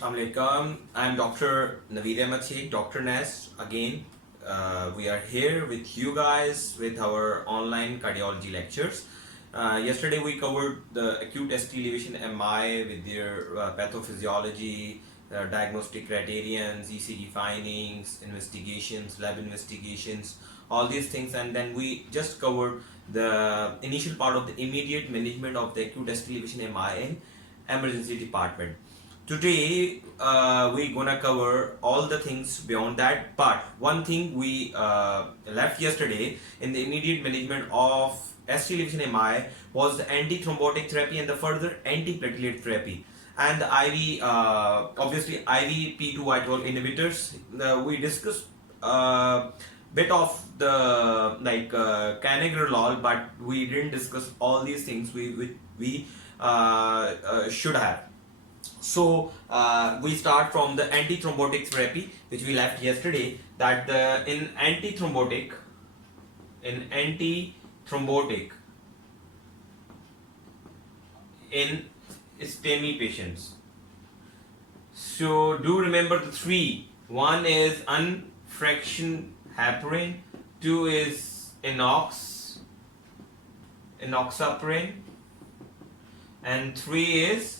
Assalamualaikum. I'm Dr. Naveed Ahmed Sheikh, DrNAS. Again, we are here with you guys with our online cardiology lectures. Yesterday we covered the acute ST elevation MI with their pathophysiology, diagnostic criterions, ECG findings, investigations, lab investigations, all these things, and then we just covered the initial part of the immediate management of the acute ST elevation MI in emergency department. Today we're gonna cover all the things beyond that, but one thing we left yesterday in the immediate management of ST elevation MI was the antithrombotic therapy and the further antiplatelet therapy and the IV, obviously IV P2Y12 inhibitors. We discussed bit of the canaglirol, but we didn't discuss all these things we should have. So we start from the antithrombotic therapy, which we left yesterday. That in antithrombotic in STEMI patients. So do remember the three. One is unfraction heparin, two is enoxaparin, and three is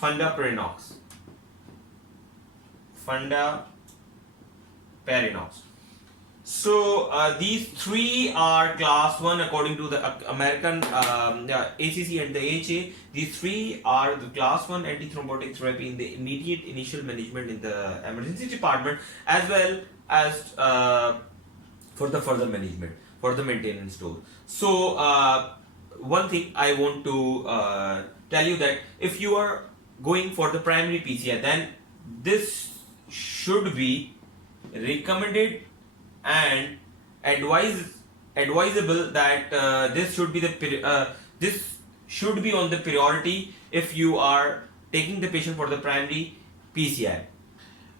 fundaparinox. So these three are class 1 according to the American ACC and the AHA. These three are the class 1 antithrombotic therapy in the immediate initial management in the emergency department, as well as for the further management, for the maintenance dose. So one thing I want to tell you that if you are going for the primary PCI, then this should be recommended and advisable that this should be on the priority if you are taking the patient for the primary PCI.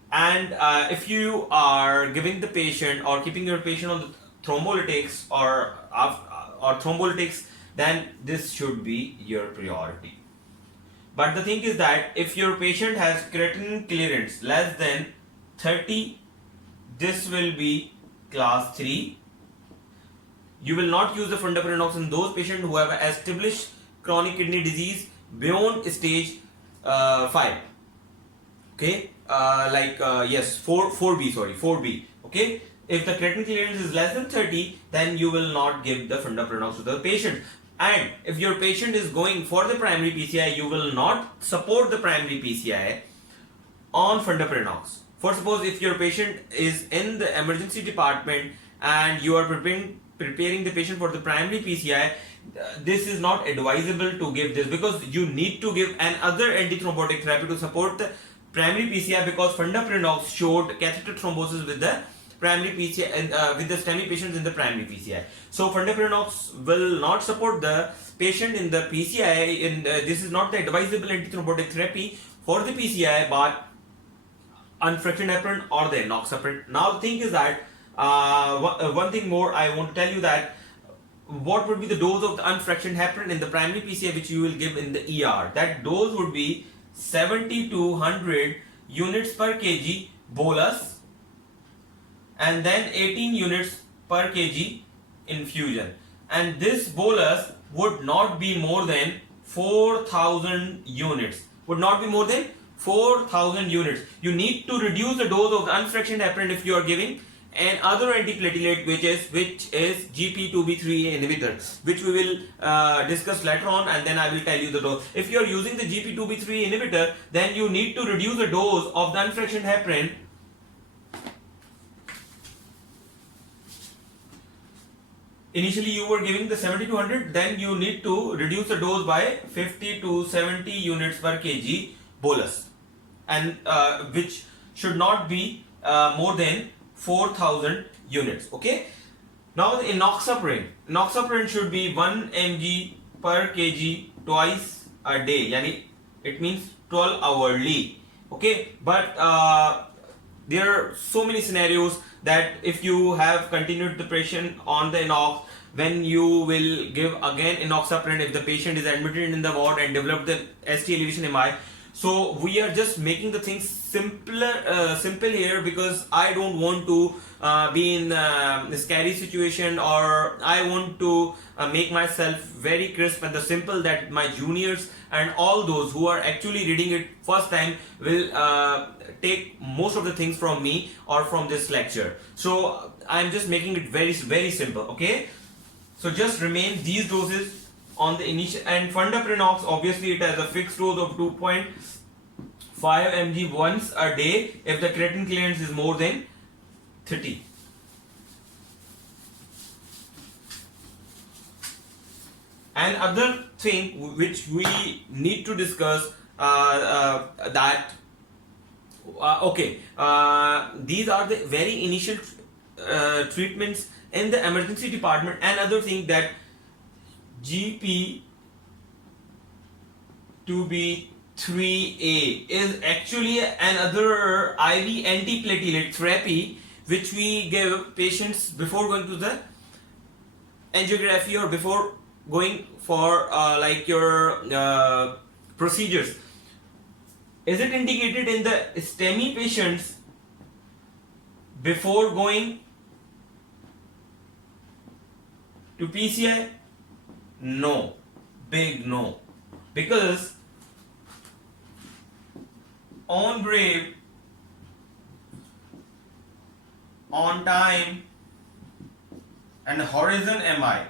And if you are giving the patient or keeping your patient on the thrombolytics or thrombolytics, then this should be your priority. But the thing is that if your patient has creatinine clearance less than 30, this will be class 3. You will not use the fundaparinox in those patients who have established chronic kidney disease beyond stage 5. Okay, 4B. Okay, if the creatinine clearance is less than 30, then you will not give the fundaparinox to the patient. And if your patient is going for the primary PCI, you will not support the primary PCI on fundaparinox. For suppose if your patient is in the emergency department and you are preparing the patient for the primary PCI, this is not advisable to give this, because you need to give another antithrombotic therapy to support the primary PCI, because fundaparinox showed catheter thrombosis with the primary PCI and with the STEMI patients in the primary PCI. So fundaparinox will not support the patient in the PCI, and this is not the advisable antithrombotic therapy for the PCI, but unfractioned heparin or the enoxaparin. Now the thing is that one thing more I want to tell you, that what would be the dose of the unfractioned heparin in the primary PCI which you will give in the ER. That dose would be 70 to 100 units per kg bolus, and then 18 units per kg infusion, and this bolus would not be more than 4,000 units. You need to reduce the dose of the unfractioned heparin if you are giving an other antiplatelet, which is GP2B3 inhibitor, which we will discuss later on, and then I will tell you the dose. If you are using the GP2B3 inhibitor, then you need to reduce the dose of the unfractioned heparin. Initially you were giving the 70 to 100, then you need to reduce the dose by 50 to 70 units per kg bolus, and which should not be more than 4,000 units. Okay. Now the enoxaparin should be 1 mg per kg twice a day, yani it means 12 hourly. Okay, but there are so many scenarios that if you have continued the patient on the enox, when you will give again enoxaparin if the patient is admitted in the ward and developed the ST elevation MI. So we are just making the things simple here, because I don't want to be in a scary situation, or I want to make myself very crisp and the simple, that my juniors and all those who are actually reading it first time will take most of the things from me or from this lecture. So I'm just making it very simple. Okay, so just remain these doses on the initial, and Fundaprinox, obviously it has a fixed dose of 2.5 mg once a day if the creatinine clearance is more than 30. And other thing which we need to discuss these are the very initial treatments in the emergency department. Another thing, that GP2B3A is actually another IV antiplatelet therapy which we give patients before going to the angiography or before going for your procedures. Is it indicated in the STEMI patients before going to PCI? No, big no, because on grave, on time, and horizon MI,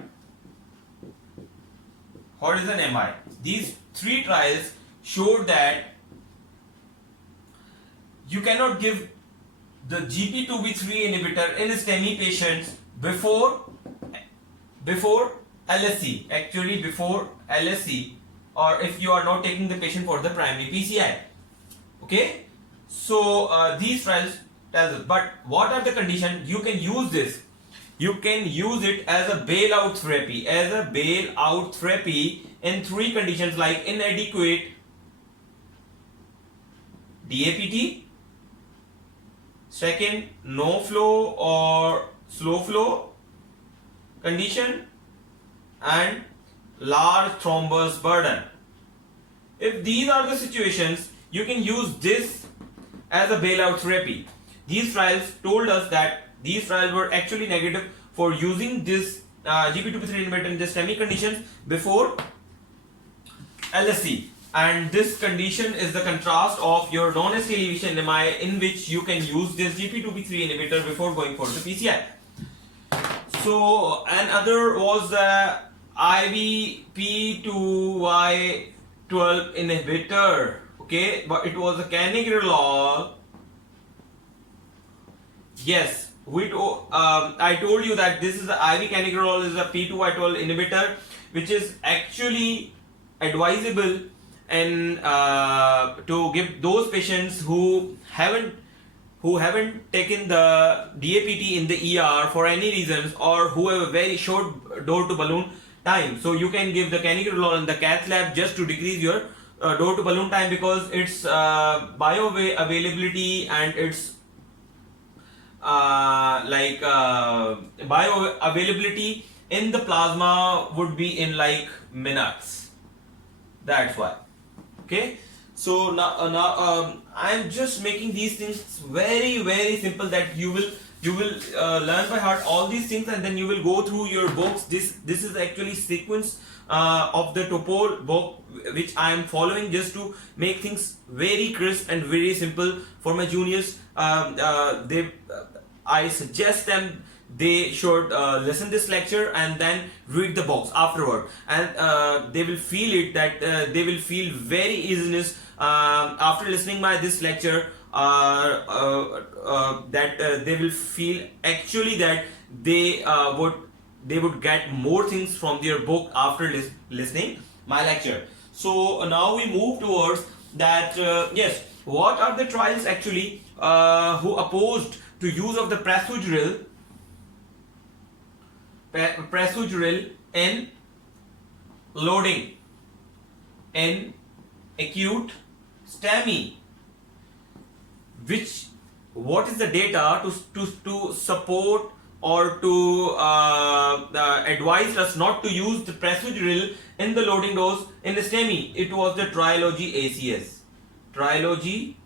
these three trials showed that you cannot give the GP2B3 inhibitor in STEMI patients before LSC, actually before LSC, or if you are not taking the patient for the primary PCI. Okay, so these trials tell us. But what are the conditions? You can use this. You can use it as a bailout therapy, in three conditions, like inadequate DAPT, second, no flow or slow flow condition, and large thrombus burden. If these are the situations, you can use this as a bailout therapy. These trials told us that these trials were actually negative for using this GP2B3 inhibitor in the STEMI conditions before LSC. And this condition is the contrast of your non-ST elevation MI, in which you can use this GP2B3 inhibitor before going for the PCI. So another was the IVP2Y12 inhibitor. Okay, but it was a canigrelol. Yes, I told you that this is the IV canigrelol is a P2Y12 inhibitor, which is actually advisable and to give those patients who haven't taken the DAPT in the ER for any reasons, or who have a very short door to balloon time. So you can give the canigrelol in the cath lab just to decrease your door to balloon time, because its bioavailability and its bioavailability in the plasma would be in like minutes. That's why. Okay, so now I'm just making these things very simple, that you will learn by heart all these things, and then you will go through your books. This is actually sequence of the topo book which I am following, just to make things very crisp and very simple for my juniors. I suggest them they should listen this lecture and then read the books afterward, and they will feel it, that they will feel very easiness after listening by this lecture, that they will feel actually that they would get more things from their book after listening my lecture. So now we move towards that. Yes, what are the trials actually who opposed to use of the procedural in loading in acute STEMI? What is the data to support or to advise us not to use the procedural in the loading dose in the STEMI? It was the Trilogy ACS. Trilogy,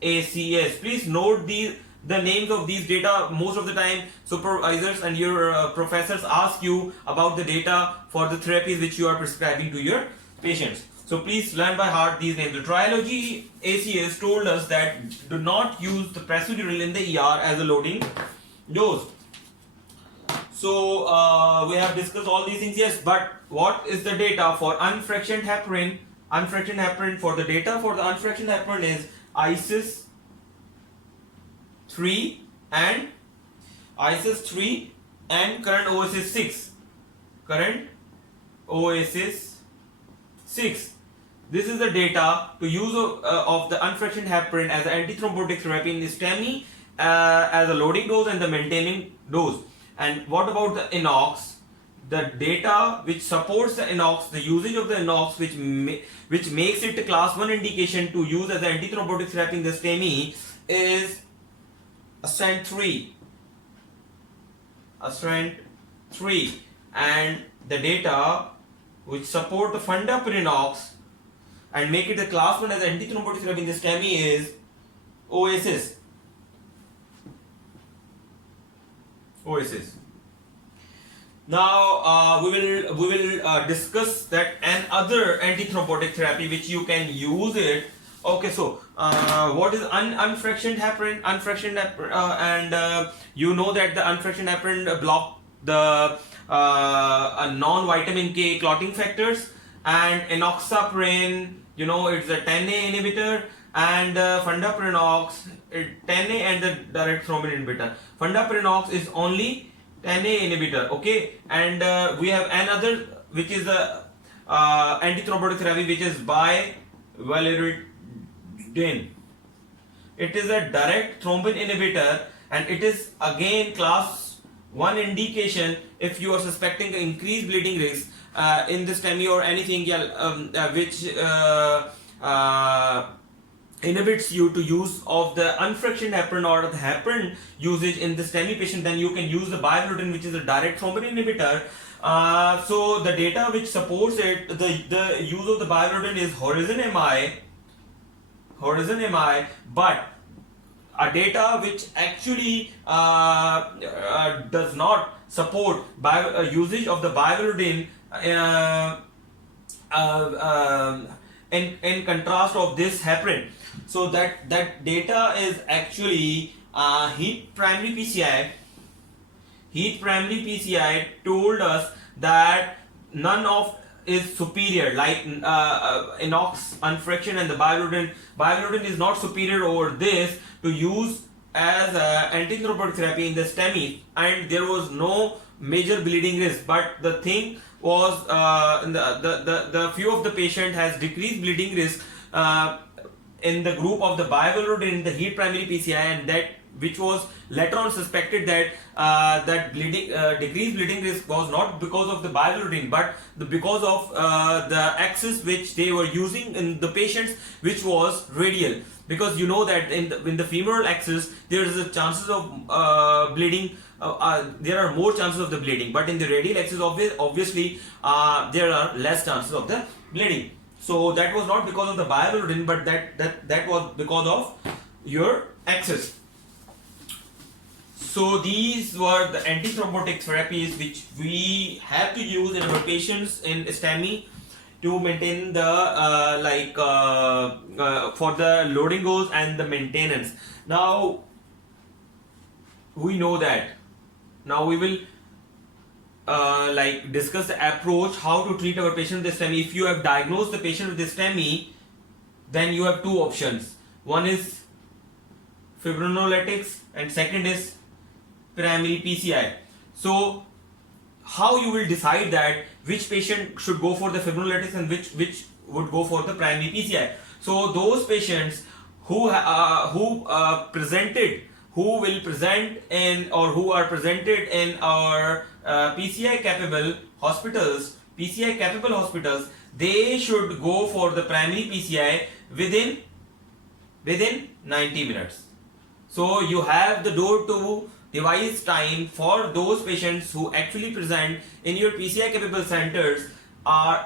ACS. Please note the names of these data. Most of the time supervisors and your professors ask you about the data for the therapies which you are prescribing to your patients. So please learn by heart these names. The Trilogy ACS told us that do not use the procedural in the ER as a loading dose. So we have discussed all these things, yes, but what is the data for unfractioned heparin? Unfractioned heparin, for the data for the unfractioned heparin is ISIS 3 and current OSIS 6. Current OSIS 6. This is the data to use of the unfractioned heparin as an antithrombotic therapy in the STEMI as a loading dose and the maintaining dose. And what about the inox? The data which supports the inox, the usage of the inox, which makes it a class 1 indication to use as an antithrombotic therapy in the STEMI is Stent 3. Stent 3. And the data which support the fundaprinox and make it a class 1 as an antithrombotic therapy in the STEMI is OSIS. Now we will discuss that another antithrombotic therapy which you can use it. Okay, so what is unfractioned heparin? Unfractioned heparin, and you know that the unfractioned heparin block the non-vitamin K clotting factors, and enoxaparin, you know, it's a 10A inhibitor, and fundaprinox, 10A and the direct thrombin inhibitor. Fundaprinox is only 10A inhibitor, okay, and we have another which is the antithrombotic therapy which is bivalirudin. It is a direct thrombin inhibitor and it is again class 1 indication if you are suspecting increased bleeding risk in the STEMI or anything which inhibits you to use of the unfractioned heparin or the heparin usage in the STEMI patient, then you can use the bivalirudin, which is a direct thrombin inhibitor. So the data which supports it, the use of the bivalirudin is horizon MI, but a data which actually does not support usage of the bivalirudin in contrast of this heparin. So that data is actually heat primary PCI. Heat primary PCI told us that none of is superior, like inox, unfraction, and the bivalirudin. Bivalirudin is not superior over this to use as antithrombotic therapy in the STEMI, and there was no major bleeding risk. But the thing was, the few of the patient has decreased bleeding risk in the group of the bivalirudin, the heat primary PCI, and that which was later on suspected that that decreased bleeding risk was not because of the bivalirudin, but because of the axis which they were using in the patients, which was radial. Because you know that in the femoral axis there is a chances of bleeding. There are more chances of the bleeding, but in the radial axis obviously there are less chances of the bleeding. So that was not because of the bivalirudin, but that was because of your axis. So these were the antithrombotic therapies which we have to use in our patients in STEMI to maintain the for the loading goals and the maintenance. Now we know that. Now we will discuss the approach how to treat our patient with STEMI. If you have diagnosed the patient with STEMI, then you have two options. One is fibrinolytics and second is primary PCI. So how you will decide that which patient should go for the fibrinolytics and which would go for the primary PCI? So those patients who will present in or who are presented in our PCI capable hospitals, they should go for the primary PCI within 90 minutes. So you have the door to device time for those patients who actually present in your PCI capable centers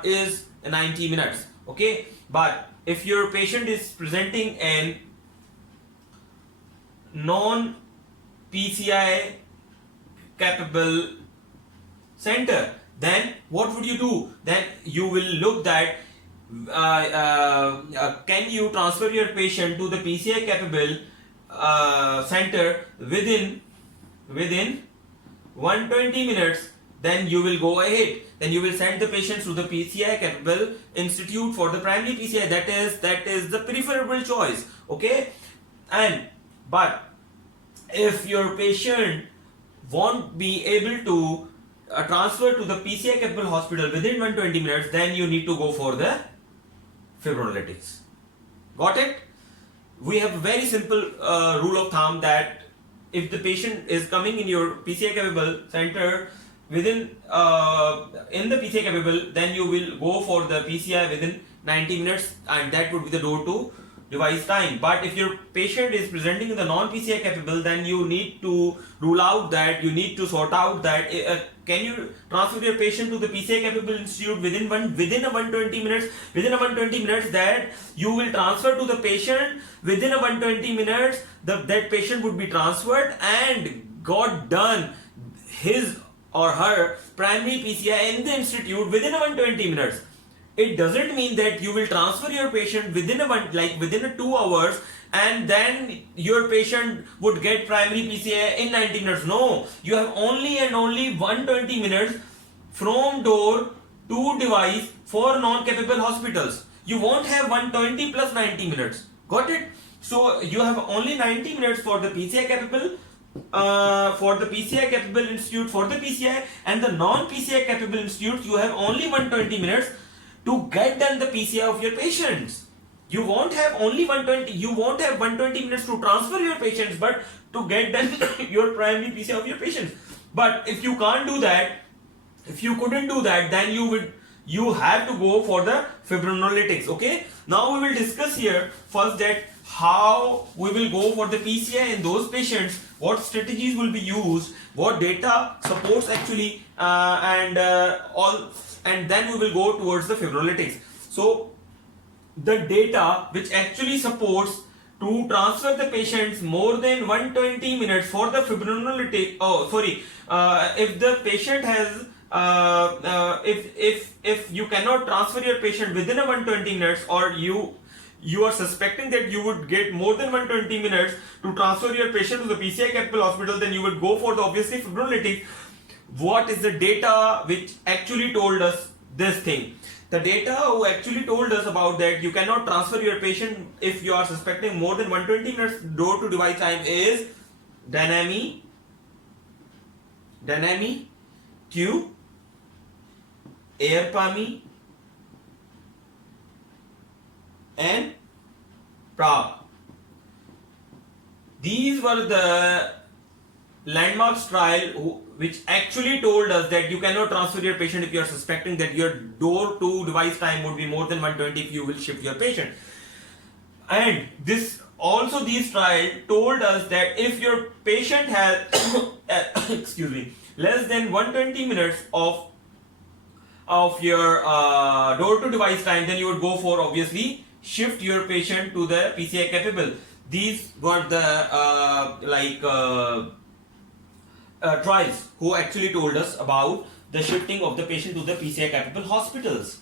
is 90 minutes. Okay, but if your patient is presenting in non-PCI capable center, then what would you do? Then you will look that can you transfer your patient to the PCI capable center within 120 minutes. Then you will go ahead, then you will send the patient to the PCI capable institute for the primary PCI. That is the preferable choice, okay? But if your patient won't be able to transfer to the PCI capable hospital within 120 minutes, then you need to go for the fibrinolytics. Got it? We have a very simple rule of thumb that if the patient is coming in your PCI capable center within in the PCI capable, then you will go for the PCI within 90 minutes, and that would be the door to device time. But if your patient is presenting in the non-PCI capable, then you need to rule out that, you need to sort out that can you transfer your patient to the PCI capable institute within a 120 minutes. Within a 120 minutes, that you will transfer to the patient within a 120 minutes. That patient would be transferred and got done his or her primary PCI in the institute within a 120 minutes. It doesn't mean that you will transfer your patient within a 2 hours and then your patient would get primary PCI in 90 minutes. No, you have only and only 120 minutes from door to device for non-capable hospitals. You won't have 120 plus 90 minutes. Got it? So you have only 90 minutes for the PCI capable institute for the PCI, and the non-PCI capable institute you have only 120 minutes to get done the PCI of your patients. You won't have only 120, you won't have 120 minutes to transfer your patients, but to get done your primary PCI of your patients. But if you can't do that, if you couldn't do that, then you have to go for the fibrinolytics. Okay, now we will discuss here first that how we will go for the PCI in those patients, what strategies will be used, what data supports actually, and then we will go towards the fibrinolytics. So the data which actually supports to transfer the patients more than 120 minutes for the fibrinolytic, if the patient has if you cannot transfer your patient within a 120 minutes, or you are suspecting that you would get more than 120 minutes to transfer your patient to the PCI capable hospital, then you would go for the obviously fibrinolytic. What is the data which actually told us this thing? The data who actually told us about that you cannot transfer your patient if you are suspecting more than 120 minutes door to device time is DrNAS, Q, Reperfusion, and Prague. These were the landmarks trial which actually told us that you cannot transfer your patient if you are suspecting that your door to device time would be more than 120 if you will shift your patient. And these trials told us that if your patient has less than 120 minutes of your door to device time, then you would go for obviously shift your patient to the PCI capable. These were the trials who actually told us about the shifting of the patient to the PCI capable hospitals.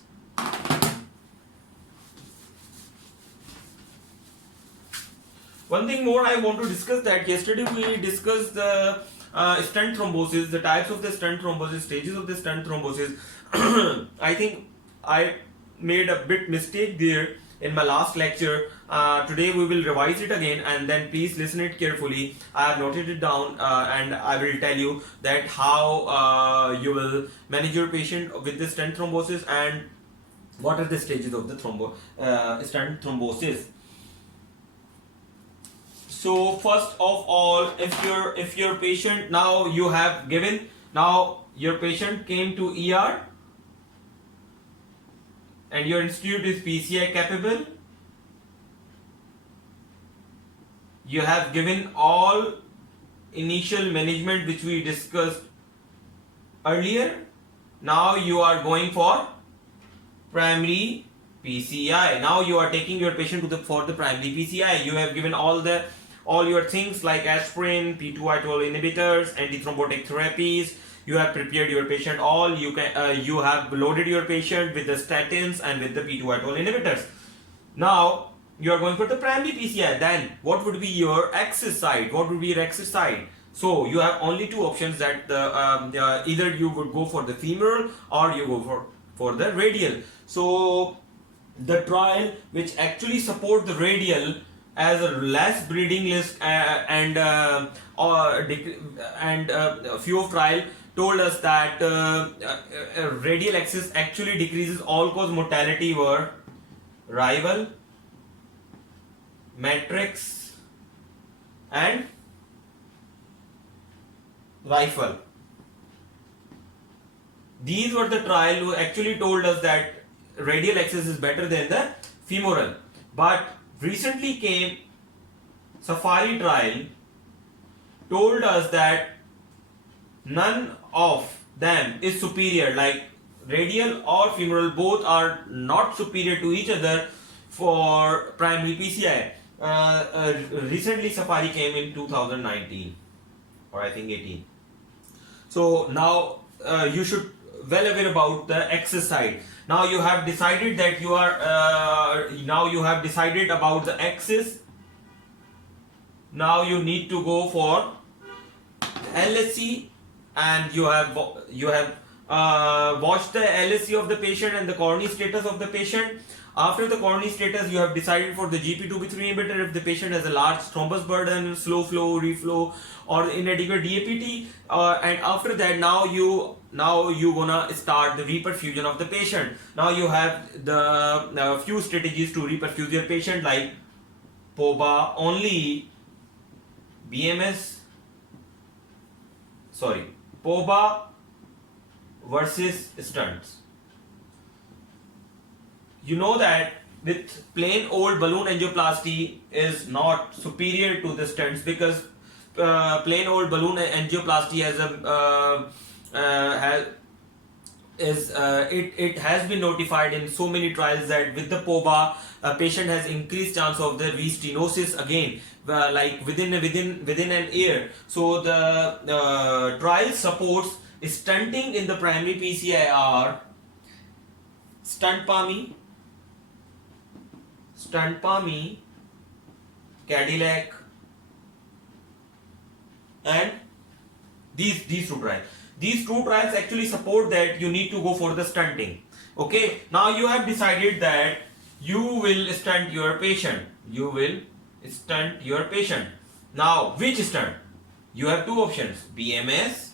One thing more I want to discuss, that yesterday we discussed the stent thrombosis, the types of the stent thrombosis, stages of the stent thrombosis. I think I made a bit mistake there in my last lecture. Today we will revise it again, and then please listen it carefully. I have noted it down, and I will tell you that how you will manage your patient with the stent thrombosis and what are the stages of the stent thrombosis. So first of all, if your patient, now your patient came to ER and your institute is PCI capable, you have given all initial management which we discussed earlier. Now you are going for primary PCI. Now you are taking your patient for the primary PCI. You have given all your things like aspirin, P2Y12 inhibitors, antithrombotic therapies. You have prepared your patient all. You have loaded your patient with the statins and with the P2Y12 inhibitors. Now you are going for the primary PCI. Then what would be your access site? What would be your access site? So you have only two options, that either you would go for the femoral or you go for the radial. So the trial which actually support the radial as a less bleeding risk and a few of trial told us that radial access actually decreases all cause mortality were rival, matrix and rifle. These were the trial who actually told us that radial access is better than the femoral. But recently came Safari trial told us that none of them is superior, like radial or femoral both are not superior to each other for primary PCI. Recently Safari came in 2019 or I think 18. So now you should well aware about the access side. Now you have decided that you are now you have decided about the access. Now you need to go for LSC, and you have watched the LSC of the patient and the coronary status of the patient. After the coronary status, you have decided for the GP2B3 inhibitor if the patient has a large thrombus burden, slow flow, reflow, or inadequate DAPT. And after that, now you gonna start the reperfusion of the patient. Now you have the few strategies to reperfuse your patient, like POBA only, POBA versus stents. You know that with plain old balloon angioplasty is not superior to the stents, because plain old balloon angioplasty it has been notified in so many trials that with the POBA a patient has increased chance of the restenosis again, like within an year. So the trial supports stenting in the primary PCI are STEMI, Cadillac, and these two trials. These two trials actually support that you need to go for the stenting. Okay, now you have decided that you will stent your patient. Now, which stent? You have two options, BMS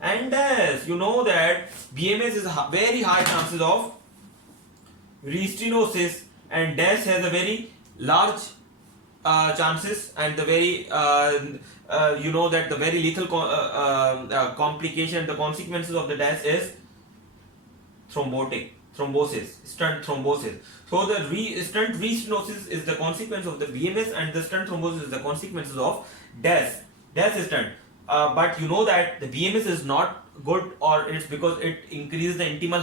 and DAS. You know that BMS is very high chances of restenosis, and DAS has a very large chances, and the very you know that the very lethal complication, the consequences of the DAS is stent thrombosis. So the stent restenosis is the consequence of the BMS, and the stent thrombosis is the consequences of DAS stent. But you know that the BMS is not good, or it's because it increases the intimal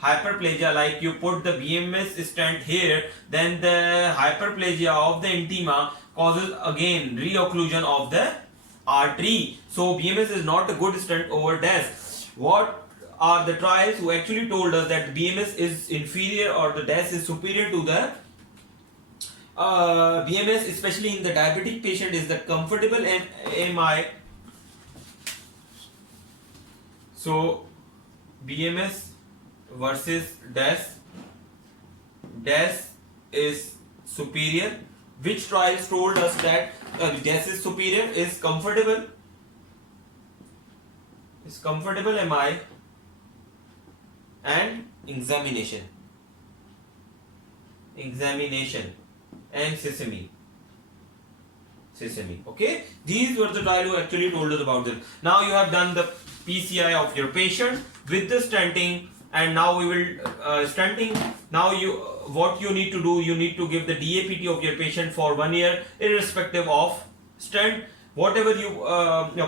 hyperplasia. Like you put the BMS stent here, then the hyperplasia of the intima causes again reocclusion of the artery. So BMS is not a good stent over DAS. What are the trials who actually told us that the BMS is inferior or the DAS is superior to the BMS, especially in the diabetic patient, is the comfortable MI. So BMS versus DAS. DAS is superior. Which trials told us that DAS is superior? Is comfortable MI and examination and sesame. Okay, these were the trials who actually told us about this. Now you have done the PCI of your patient with the stenting, and now we will stenting. Now what you need to do, you need to give the DAPT of your patient for 1 year, irrespective of stent, whatever you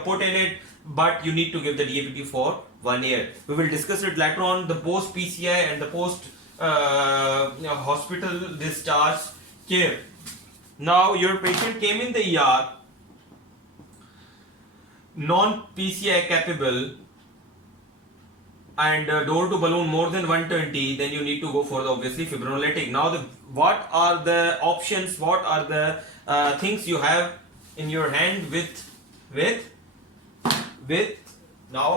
put in it, but you need to give the DAPT for 1 year. We will discuss it later on, the post PCI and the post hospital discharge care. Now your patient came in the ER, non-PCI capable, and door to balloon more than 120, then you need to go for the obviously fibrinolytic. Now what are the options, what are the things you have in your hand with now